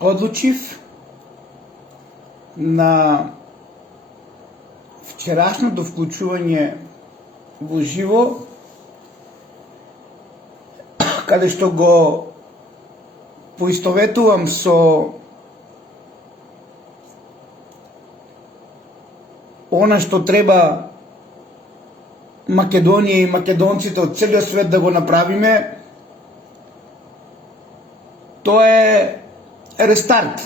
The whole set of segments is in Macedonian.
одлучив на вчерашното вклучување во живо, каде што го поистоветувам со она што треба Македонија и македонците од целиот свет да го направиме, тоа е рестарт.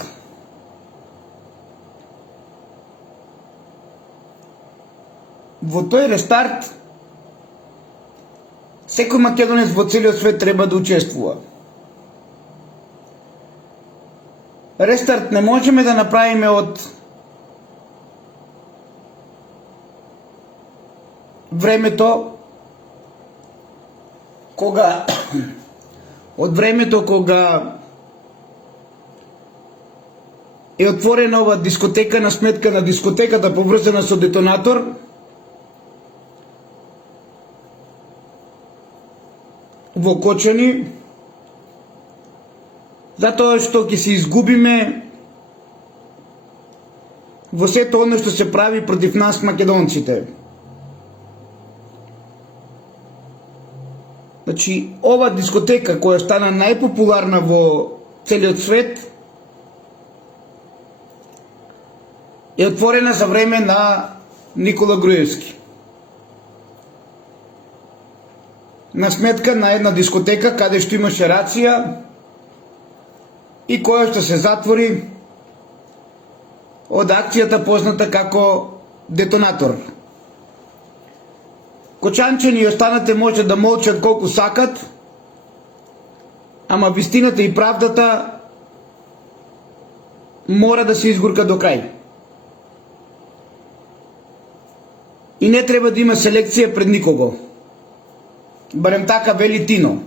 Во тој рестарт секој македонец во целиот свет треба да учествува. Рестарт не можеме да направиме од времето кога е отворена ова дискотека на сметка на дискотеката поврзана со детонатор, во Кочани, затоа што ќе се изгубиме во сето оно што се прави против нас македонците. Значи, ова дискотека која стана најпопуларна во целиот свет е отворена за време на Никола Груевски. На сметка на една дискотека каде што имаше рација и која што се затвори од акцијата позната како детонатор. Кочанчани и останате може да молчат колку сакат, ама вистината и правдата мора да се изгурка до крај. И не треба да има селекција пред никого. Барем така вели Тино.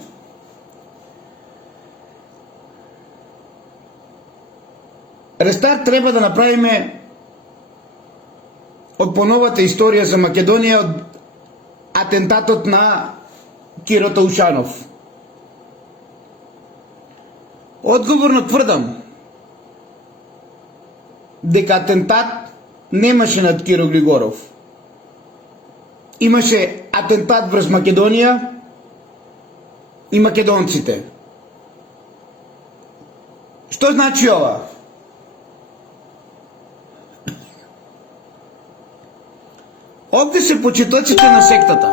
Рестарт треба да направиме од поновата историја за Македонија, од атентатот на Киро Таушанов. Одговорно тврдам дека атентат немаше над Киро Григоров. Имаше атентат врз Македонија и македонците. Што значи ова? Овде се почетоците на сектата,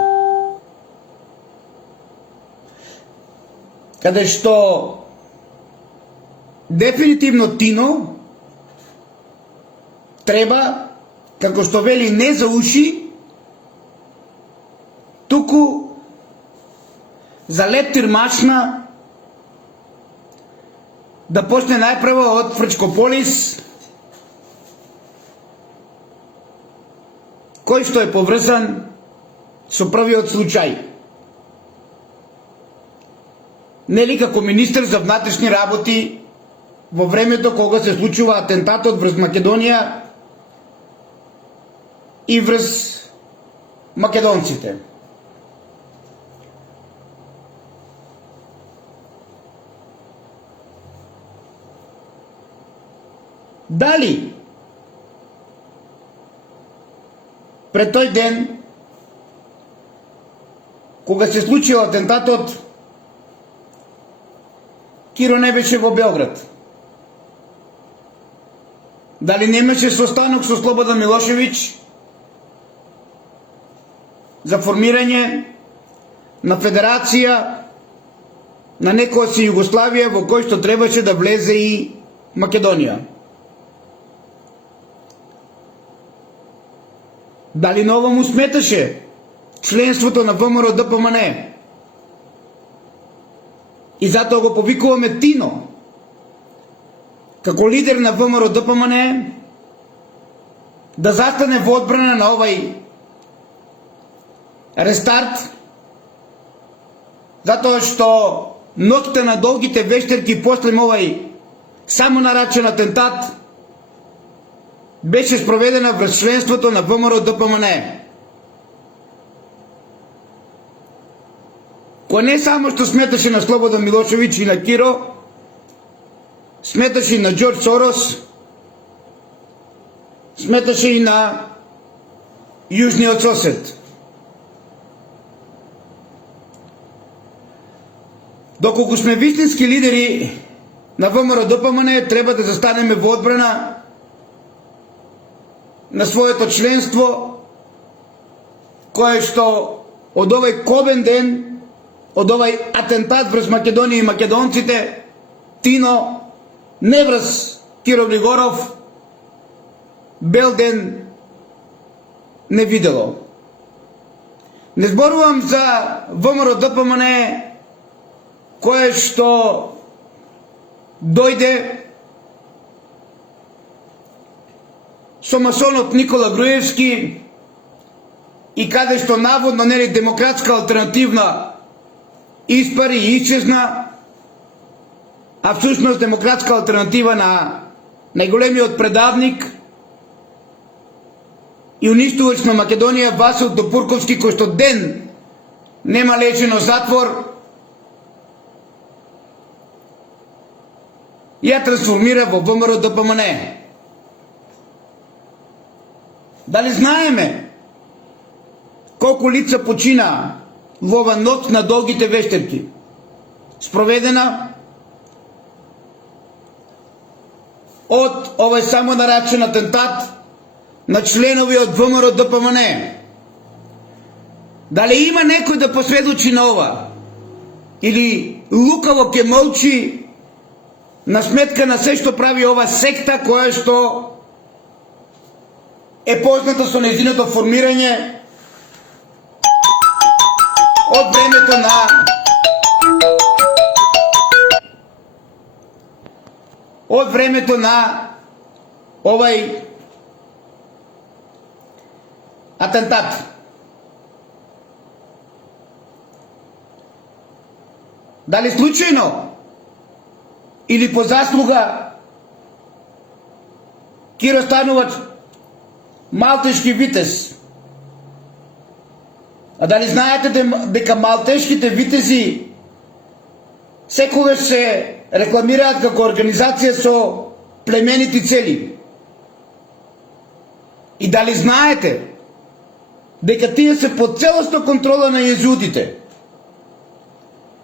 каде што дефинитивно Тино треба, како што вели, не за уши, туку за лептир мачна да почне најпрво од Фрчкополис, кој што е поврзан со првиот случај. Нели како министер за внатрешни работи во времето кога се случува атентатот врз Македонија и врз македонците. Дали пред тој ден, кога се случил атентатот, Киро не беше во Белград? Дали немаше состанок со Слободан Милошевиќ за формирање на федерација на некоја си Југославија во кој што требаше да влезе и Македонија? Дали на ова му сметаше членството на ВМРО ДПМН? И затоа го повикуваме Тино како лидер на ВМРО ДПМН да застане во одбрана на овај рестарт, затоа што ноќта на долгите вештерки после овај само нарачен атентат беше спроведена врз членството на ВМРО ДПМН. Кој не само што сметаше на Слободан Милошевиќ и на Киро, сметаше и на Джордж Сорос, сметаше и на южниот сосед. Доколку сме вистински лидери на ВМРО-ДПМН, треба да застанеме во одбрана на своето членство, кое што од овој кобен ден, од овој атентат врз Македонија и македонците, Тино, не врз Киро Григоров, бел ден не видело. Не зборувам за ВМРО-ДПМН, кое што дојде со масонот Никола Груевски и каде што наводно нели демократска алтернативна испари и исчезна, а всушност демократска алтернатива на најголемиот предавник и уништувач на Македонија Васил Топурковски, кој што ден нема лечено затвор, ја трансформира во ВМРО-ДПМН. Дали знаеме колку лица почина во ова ноќ на долгите вештерки, спроведена од овој самонаречен атентат на членови од ВМРО-ДПМН? Дали има некој да посведочи на ова? Или лукаво ќе молчи на сметка на се што прави ова секта, која што е позната со нејзиното формирање од времето на овај атентат. Дали случајно или по заслуга Киро станувач малтешки витез? А дали знаете дека малтешките витези секогаш се рекламираат како организација со племенити цели? И дали знаете дека тие се под целосно контрола на језуитите,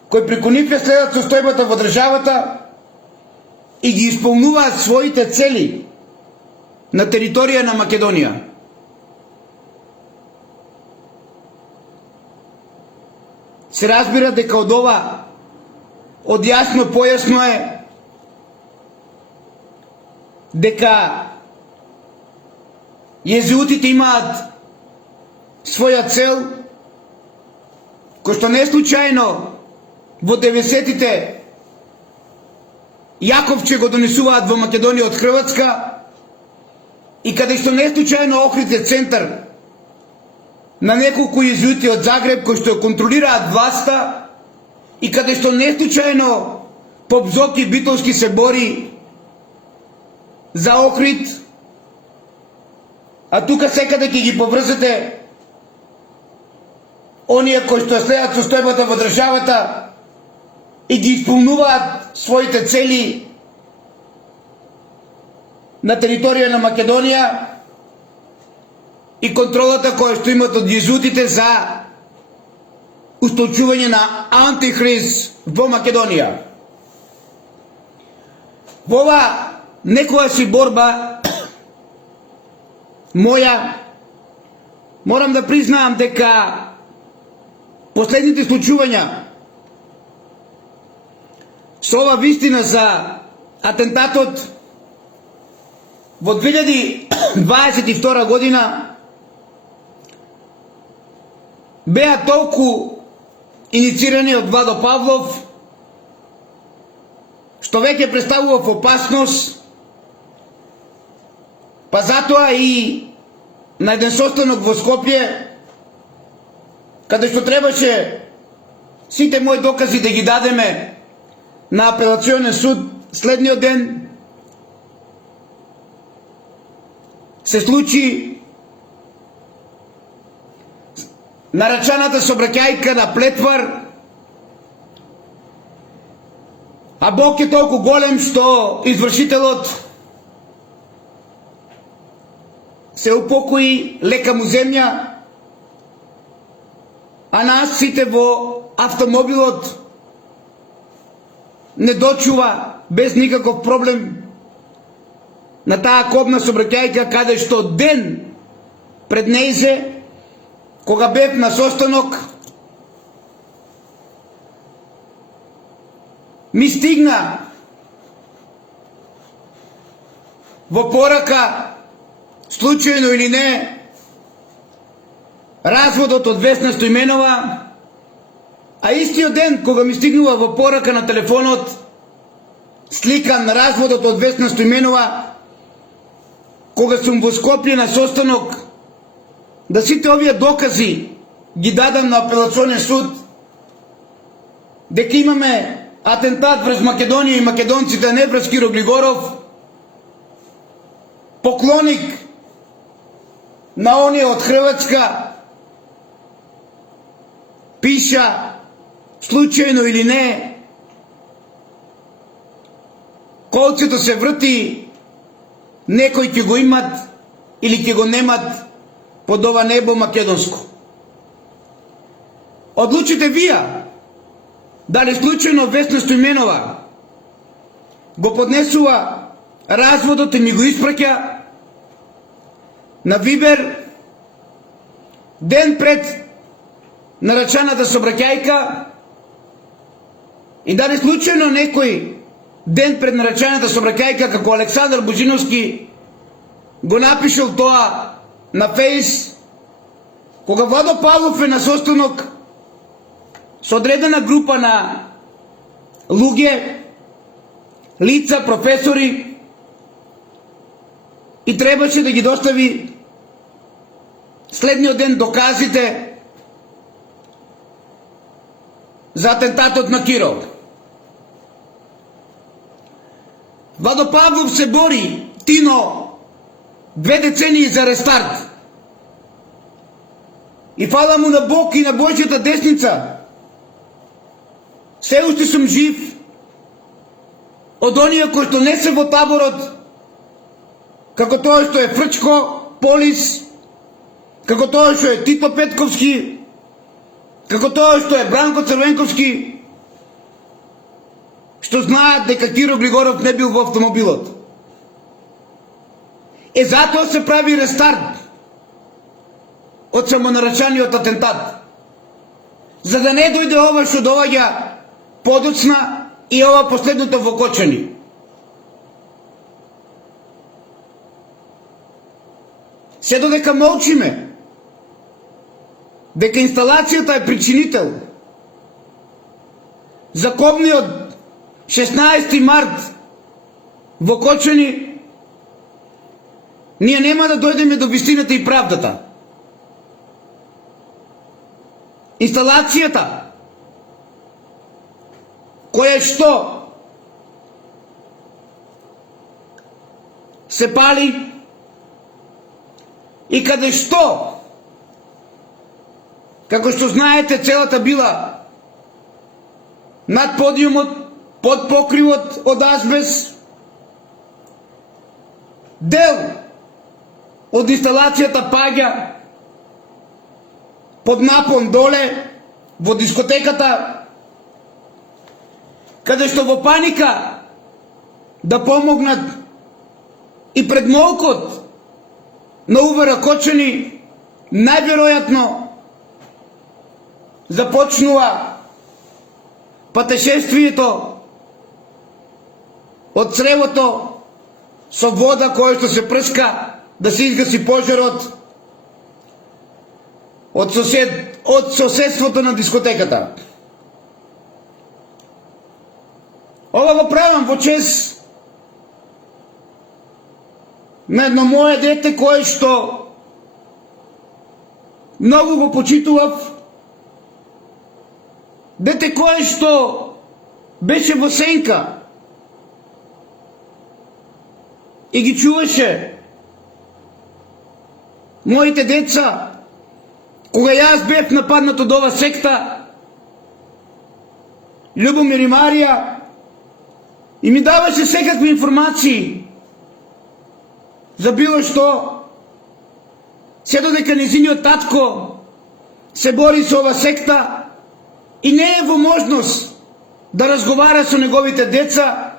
кои преку нив ја следат состојбата во државата и ги исполнуваат своите цели на територија на Македонија? Се разбира дека од ова од јасно појасно е дека језуитите имаат своја цел, кој што не случајно во 90-тите Јаковче го донесуваат во Македонија од Хрватска и каде што не случајно Охрид е центар на неколку језуити од Загреб кои што контролираат власта и каде што не случајно Поп Зоки Битолски се бори за Охрид, а тука секаде ќе ги поврзете оние кои што следат состојбата во државата и ги исполнуваат своите цели на територија на Македонија и контролата која што имат од језуитите за устолчување на антихрист во Македонија. Во ова некоја си борба моја, морам да признаам дека последните случувања со ова вистина за атентатот во 2022 година беа толку иницирани од Владо Павлов, што веќе представува опасност, па затоа и на еден состанок во Скопје, каде што требаше сите мои докази да ги дадеме на апелационен суд следниот ден, се случи нарачаната собраќајка на Плетвар, А Бог е толку голем што извршителот се упокои, лека му земја, а нас сите во автомобилот не дочува без никаков проблем на таа кобна сообраќајка, каде што ден пред нејзе, кога бев на состанок, ми стигна во порака, случајно или не, разводот од Весна Стојменова, а истиот ден кога ми стигнува во порака на телефонот сликан разводот од Весна Стојменова, кога сум во Скопје на состанок, да сите овие докази ги дадам на апелационен суд, дека имаме атентат врз Македонија и македонците, не врз Киро Глигоров, поклоник на оние од Хрватска, пиша, случајно или не, колцето се врти, некој ќе го имат или ќе го немат под ова небо македонско. Одлучите вие дали случајно Весна Стојменова го поднесува разводот и ми го испраќа на Вибер ден пред нарачаната сообраќајка, и дали случајно некој ден пред нарачаната сообраќајка, како Александар Божиновски, го напишал тоа на Фейс, кога Владо Павлов е на состанок со одредена група на луѓе, лица, професори, и требаше да ги достави следниот ден доказите за атентатот на Киро. Владо Павлов се бори, Тино, 2 децении за рестарт. И фала му на Бог и на Божјата десница, се уште сум жив од оние кои што не се во таборот, како тоа што е Фрчко Полис, како тоа што е Тито Петковски, како тоа што е Бранко Црвенковски, што знаат дека Киро Глигоров не бил во автомобилот. Затоа се прави рестарт од самонарачаниот атентат, за да не дојде ова што доаѓа подоцна и ова последното во Кочани. Се додека молчиме дека инсталацијата е причинител за кобниот 16 март во Кочани, ние нема да дојдеме до вистината и правдата. Инсталацијата која што се пали и каде што, како што знаете, целата била над подиумот, под покривот од азбест, дел од инсталацијата паѓа под напон доле во дискотеката, каде што во паника да помогнат и предмолкот на УВР Кочани, најверојатно започнува патешествието од цревото со вода која што се прска да се изгаси пожарот од соседството на дискотеката. Ова го правам во чест на едно мое дете кое што многу го почитував, дете кое што беше во сенка и ги чуваше моите деца кога јас бев нападнат од ова секта, Љубомир и Марија, и ми даваше секакви информации за било што, се додека незиниот татко се бори со ова секта и не е во можност да разговара со неговите деца,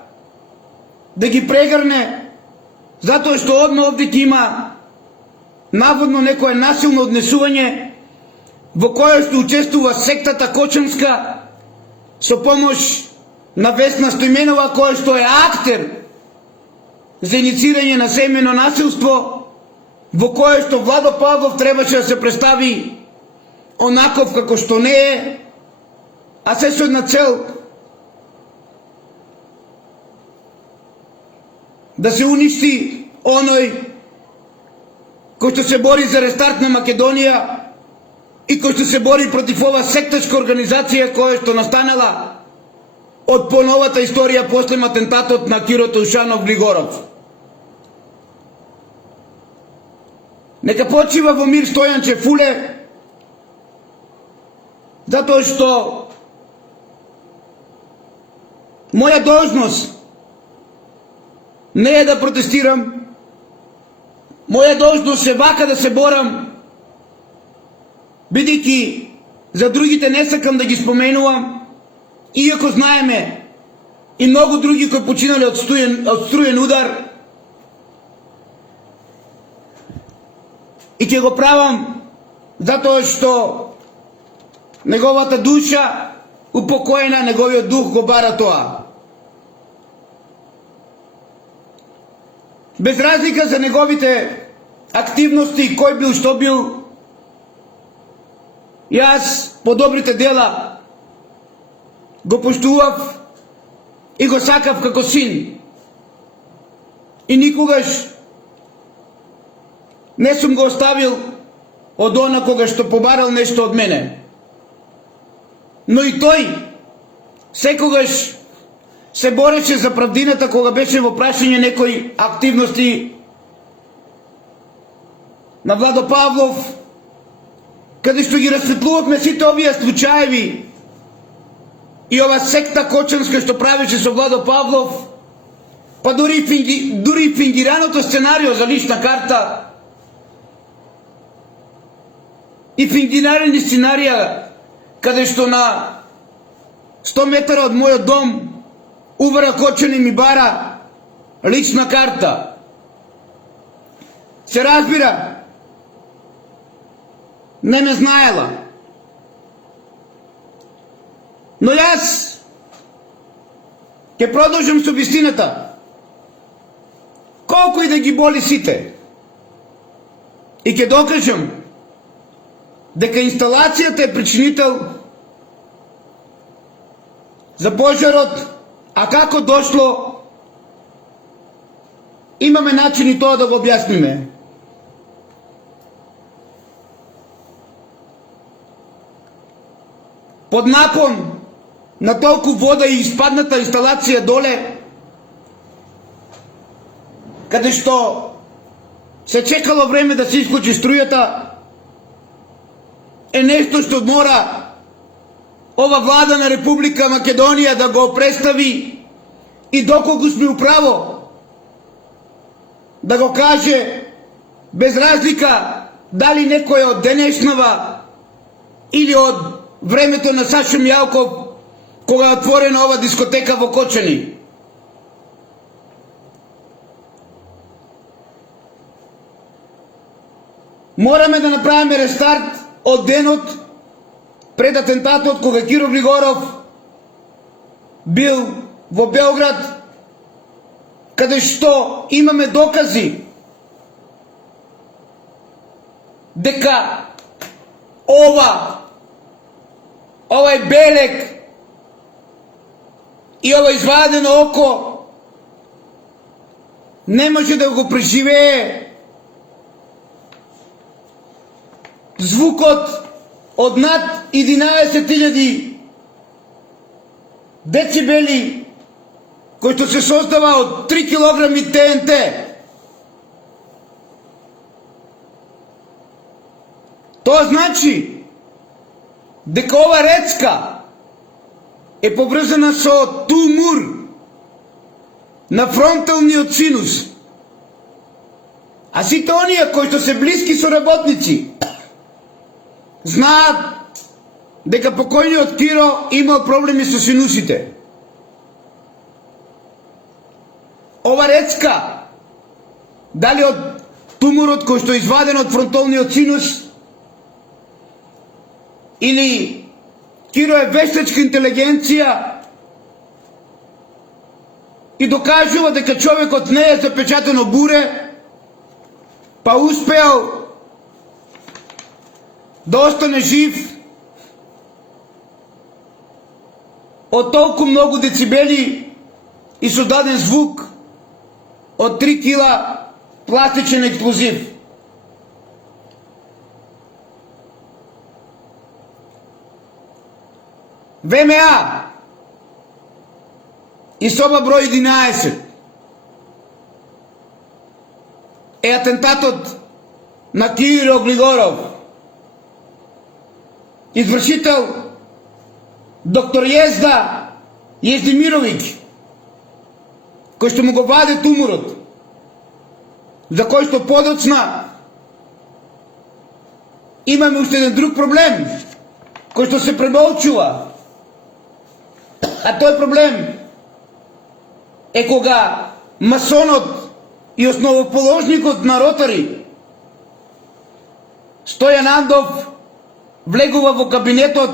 да ги прегрне, затоа што одма овде ќе има наводно некое насилно однесување во кое што учествува сектата Кочанска со помош на Весна Стојменова, која што е актер за иницирање на семејно насилство, во кое што Владо Павлов требаше да се представи онаков како што не е, а се со една цел да се уништи оној кој што се бори за рестарт на Македонија и кој што се бори против ова сектачка организација која што настанала од поновата историја после атентатот на Киро Таушанов Глигоров. Нека почива во мир Стојанче Фуле, затоа што моја должност не е да протестирам, моја должност е вака да се борам, бидејќи за другите не сакам да ги споменувам, иако знаеме и многу други кои починали од струен удар, и ќе го правам затоа што неговата душа упокоена, неговиот дух го бара тоа. Без разлика за неговите активности, кој бил, што бил, јас по добрите дела го поштував и го сакав како син. И никогаш не сум го оставил од она кога што побарал нешто од мене. Но и тој секогаш се бореше за правдината кога беше во прашање некои активности на Владо Павлов, каде што ги расветлувавме сите овие случаеви и ова секта Кочанска што правеше со Владо Павлов, па дури фингираното сценарио за лична карта и фингирани сценарија каде што на 100 метара од мојот дом Увара Кочани ми бара лична карта. Се разбира, не ме знаела. Но јас ќе продолжам со вистината. Колку и да ги боли сите. И ќе докажам дека инсталацијата е причинител за пожарот, а како дошло, имаме начин и тоа да го објасниме. Под напон на толку вода и испадната инсталација доле, каде што се чекало време да се исклучи струјата, е нешто што мора ова влада на Република Македонија да го представи и доколку сме управо да го каже, без разлика дали некој од денешнава или од времето на Сашо Мјалков кога е отворена ова дискотека во Кочани. Мораме да направиме рестарт од денот пред атентатот кога Киро Глигоров бил во Белград, каде што имаме докази дека овај белек и ова извадено око не може да го преживее звукот од над 11.000 децибели кој што се создава од 3 килограми ТНТ. Тоа значи дека ова рецка е поврзана со тумур на фронталниот синус. А сите оние кои што се блиски со работници знаат дека покојниот Киро имал проблеми со синусите. Ова рецка, дали од туморот кој што е изваден од фронталниот синус, или Киро е вештачка интелигенција и докажува дека човекот не е запечатено буре, па успеал да остане жив од толку многу децибели и создаден звук од 3 кила пластичен експлозив. ВМА и соба број 11 е атентатот на Киро Глигоров. Извршител доктор Језда Јездимировиќ, кој што му го ваде туморот, за кој што подоцна имаме уште еден друг проблем, кој што се премолчува. А тој проблем е кога масонот и основоположникот на Ротари Стојан Андов влегува во кабинетот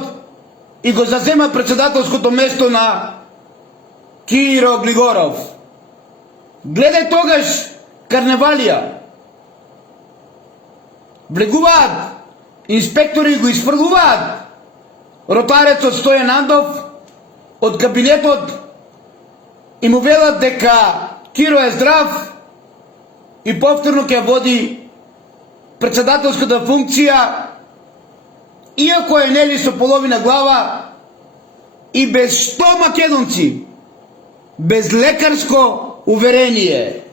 и го зазема председателското место на Киро Глигоров. Гледај тогаш карневалија. Влегуваат инспектори и го изфрлуваат ротарецот Стојан Андов од кабинетот и му велат дека Киро е здрав и повторно ќе води председателската функција, иако е нели со половина глава и без што македонци, без лекарско уверение.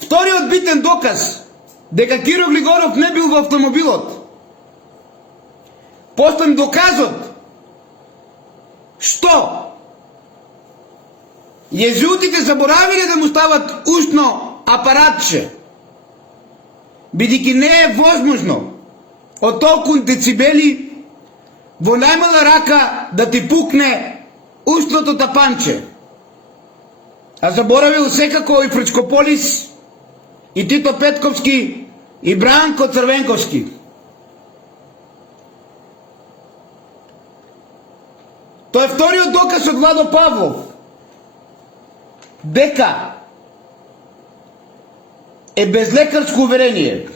Вториот битен доказ дека Киро Глигоров не бил во автомобилот. После доказот што језуитите заборавиле да му стават ушно апаратче, бидејќи не е возможно од толку децибели во најмала рака да ти пукне устното тапанче. А заборавил секако и Фричкополис, и Тито Петковски, и Бранко Црвенковски. Тоа е вториот доказ од Владо Павлов дека е без лекарско уверение.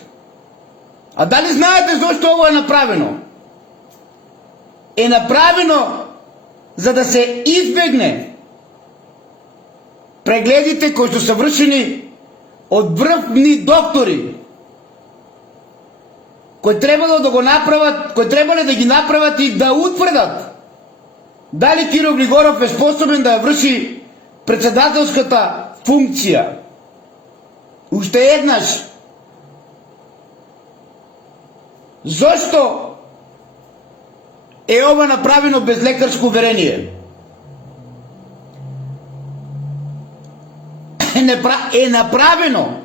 А дали знаете зашто ово е направено? Е направено за да се избегне прегледите кои што се вршени од врвни доктори, кои требало да го направат, кои требале да ги направат и да утврдат дали Киро Глигоров е способен да ја врши председателската функција. Уште еднаш, зошто е ова направено без лекарско уверение? Е направено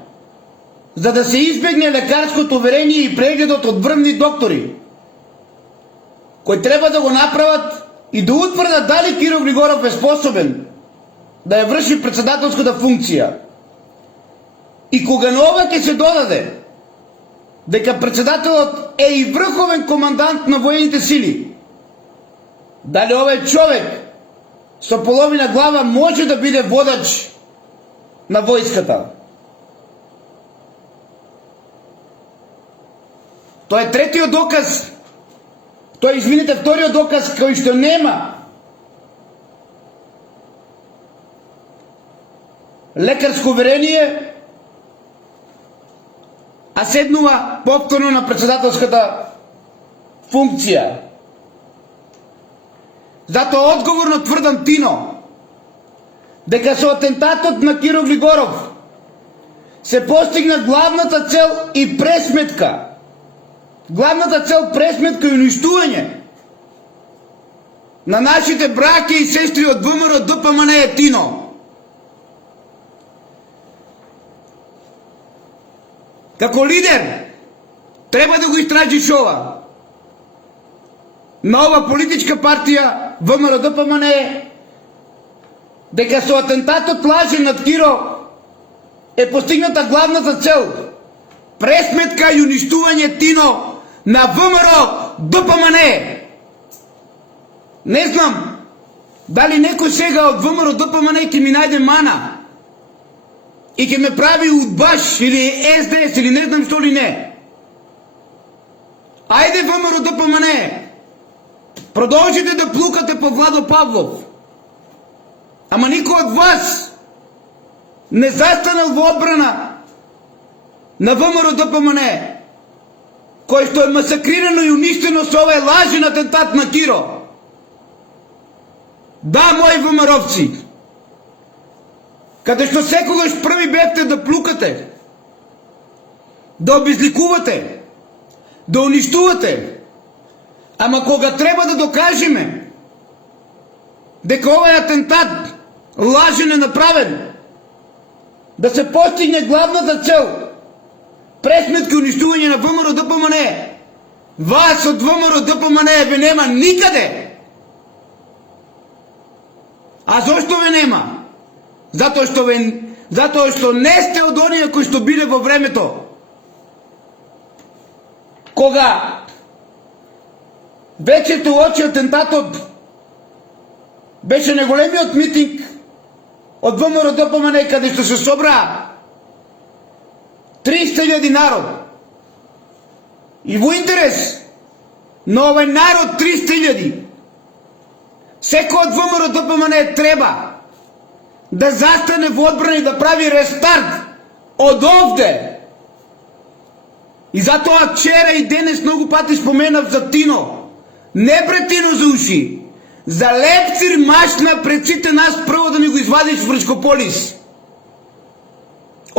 за да се избегне лекарското уверение и прегледот од врвни доктори, кои треба да го направат и да утврдат дали Киро Глигоров е способен да ја врши председателската функција. И кога на ова ќе се додаде дека председателот е и врховен командант на воените сили, дали овој човек со половина глава може да биде водач на војската? Тоа е третиот доказ. Тоа е, извините, вториот доказ кој што нема лекарско уверение, а седнува повторно на председателската функција. Затоа одговорно тврдам Тино дека со атентатот на Киро Глигоров се постигна главната цел и пресметка. Главната цел пресметка и уништување на нашите браќа и сестри од ВМРО ДПМН е Тино. како лидер, треба да го истражиш ова. На ова политичка партија ВМРО-ДПМН дека со атентатот лажен над Киро е постигната главната цел – пресметка и уништување тино на ВМРО-ДПМН. Не знам дали некој сега од ВМРО-ДПМН ќе ми најде мана и ќе ме прави удбаш или СДС или не знам што ли не. Ајде ВМРО-ДПМН, продолжите да плукате по Владо Павлов. Ама никој од вас не застанал во одбрана на ВМРО-ДПМН, кој што е масакрирано и уништено со овој лажен атентат на Киро. Да, мои ВМРО-вци, каде што секогаш први бевте да плукате, да обезликувате, да уништувате, ама кога треба да докажеме дека овој атентат лажен е направен, да се постигне главната цел – пресметка и уништување на ВМРО-ДПМН, вас од ВМРО-ДПМН ве нема никаде. А зошто ве нема? Затоа што не сте од оние кои што биле во времето кога вечето очи атентатот беше неголемиот митинг од ВМРО-ДПМН каде што се собра 300.000 народ. И во интерес на овој народ 300.000 секој од ВМРО-ДПМН треба да застане во одбрана и да прави рестарт од овде. И затоа вчера и денес многу пати споменав за Тино. Не пред Тино за уши. За лепцир машна пред сите нас прво да ми го извадиш Врчкополис.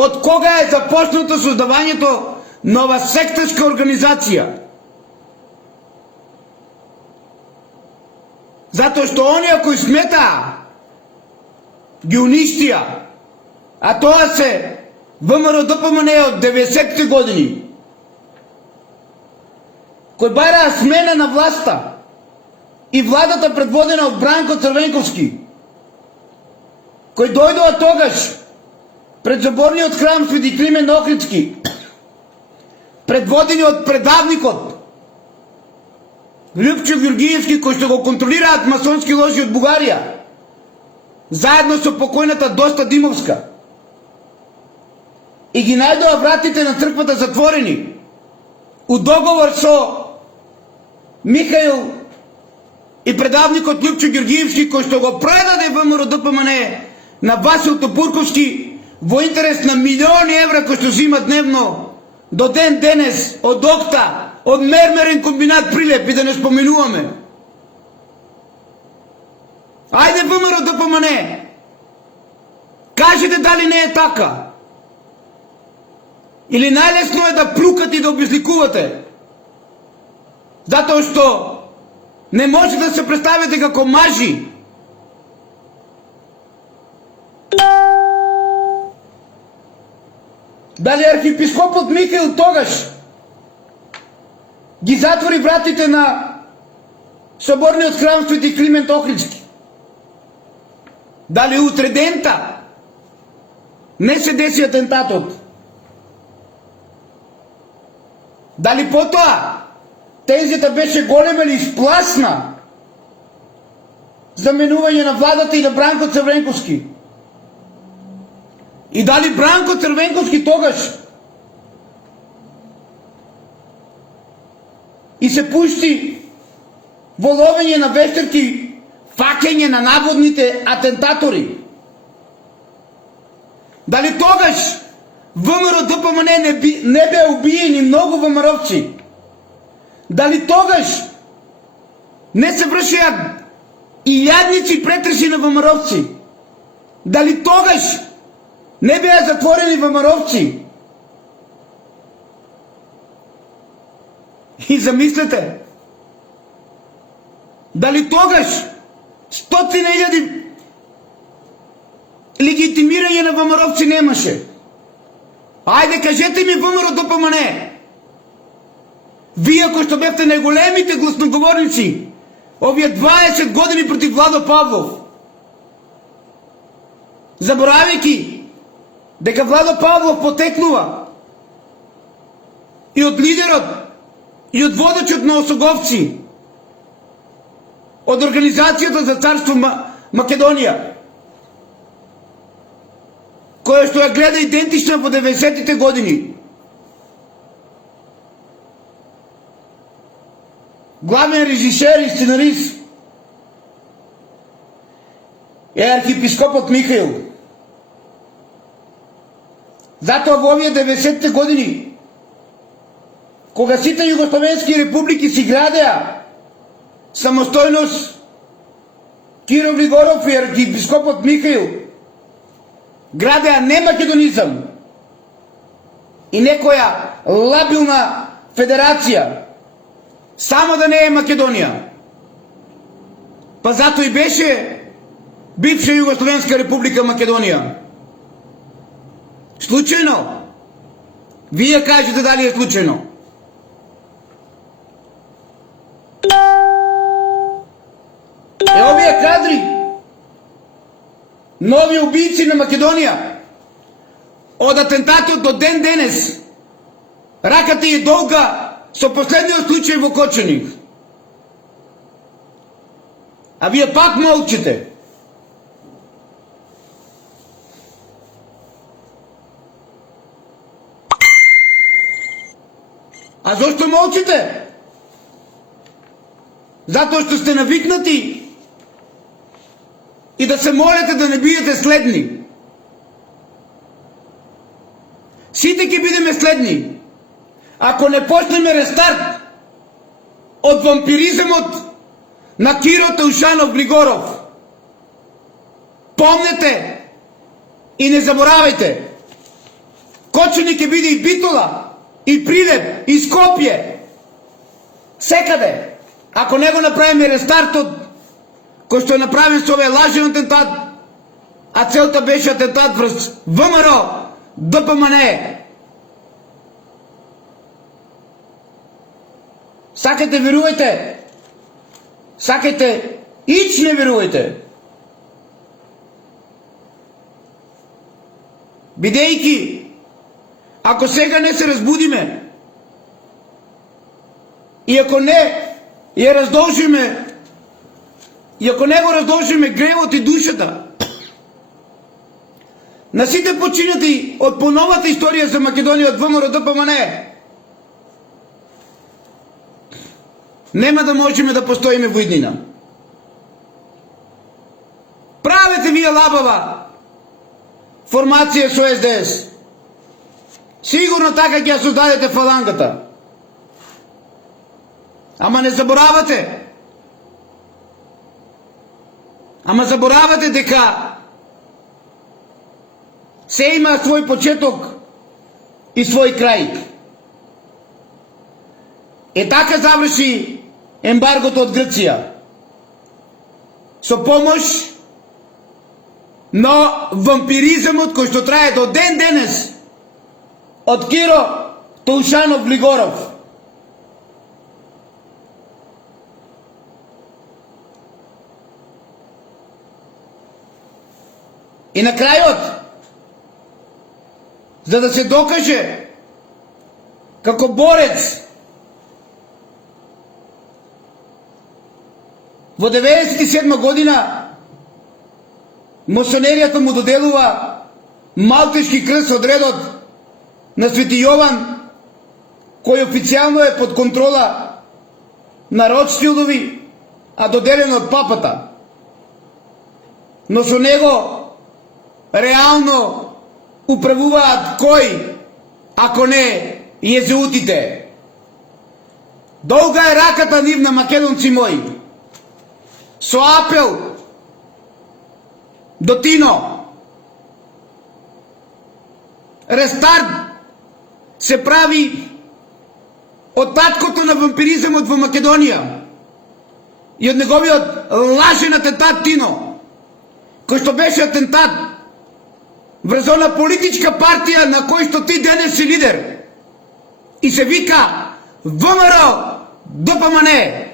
Од кога е започнато создавањето на ова сектарска организација? Затоа што оние кои сметаа ги уништија, а тоа се ВМРО-ДПМН од 90-те години, кои бараа смена на власта и владата предводена од Бранко Црвенковски, кои дојдоа тогаш пред соборниот храм Свети Климент Охридски, предводени од предавникот Лјупчо Ѓорѓиевски, кој што го контролираат масонски ложи од Бугарија, заедно со покојната Доста Димовска, и ги најдоа вратите на црквата затворени, у договор со Михаил и предавникот Лјупчо Ѓорѓиевски, кој што го предаде ВМРО-ДПМН на Васил Топурковски во интерес на милиони евра кои што зима дневно до ден денес од ОКТА, од мермерен комбинат Прилеп, и да не споменуваме. Ајде ВМРО-ДПМН, кажете дали не е така. Или најлесно е да плукате и да обезликувате, затоа што не може да се представите како мажи. Дали архиепископот Михаил тогаш ги затвори вратите на соборниот храм Свети Климент Охридски? Дали утре дента не се деси атентатот? Дали потоа тензията беше голема или спласна за менување на владата и на Бранко Црвенковски? И дали Бранко Црвенковски тогаш и се пушти во ловење на вештерки, факење на наводните атентатори? Дали тогаш ВМРО-ДПМН не бе убиени многу ВМРО-вци? Дали тогаш не се вршеа илјадници претреси на ВМРО-вци? Дали тогаш не беа затворени ВМРО-вци? И замислете, дали тогаш стотина илјади легитимирање на ВМРО-вци немаше? Ајде, кажете ми ВМРО ДПМН. Вие, кои што бевте најголемите гласноговорници овие 20 години против Владо Павлов, заборавајќи дека Владо Павлов потекнува и од лидерот и од водачот на Осоговци, од Организацијата за царство Македонија, која што ја гледа идентична во 90-тите години. Главен режисер и сценарист е архиепископот Михаил. Затоа во овие 90-те години, кога сите југословенски републики си градеа самостојност, Киро Григоров и архиепископот Михаил градеа не македонизам и некоја лабилна федерација, само да не е Македонија. Па зато и беше бивша Југословенска република Македонија. Случајно? Вие кажете дали е случајно. Овие кадри, нови убийци на Македонија, од атентатот до ден денес, раката е долга со последниот случај во Кочани. А вие пак молчите. А зошто молчите? Затоа што сте навикнати и да се молите да не биете следни. Сите ќе бидеме следни. Ако не почнеме рестарт од вампиризмот на Киро Таушанов Григоров. Помнете и не заборавајте. Кочани ќе биде и Битола, и Прилеп, и Скопје. Секаде. Ако не го направиме рестартот, кој што е направен со овој лажен атентат, а целта беше атентат врз ВМРО, ДПМН. Сакате верувајте, сакате ич не верувајте. Бидејќи, ако сега не се разбудиме и ако не ја раздолжиме, и ако не го раздолжиме гревот и душата на сите починати од поновата историја за Македонија од ВМРО ДПМН, нема да можеме да постоиме во иднина. Правете вие лабава формација со СДС. Сигурно така ќе ја создадете фалангата. Ама не заборавате. Ама заборавате дека се има свој почеток и свој крај. Е така заврши ембаргото од Грција. Со помош на вампиризмот кој што трае до ден денес од Киро Таушанов Григоров. И на крајот, за да се докаже како борец, во 1997 година масонеријата му доделува Малтешки крст од редот на Свети Јован, кој официјално е под контрола на Ротшилдови, а доделен од папата. Но со него реално управуваат кој, ако не језеутите. Долга е раката нивна, македонци мои. Со апел до Тино. Рестарт се прави од таткото на вампиризмот во Македонија и од неговиот лажен атентат Тино, кој што беше атентат врз она политичка партија на кој што ти денес си лидер и се вика ВМРО ДПМН.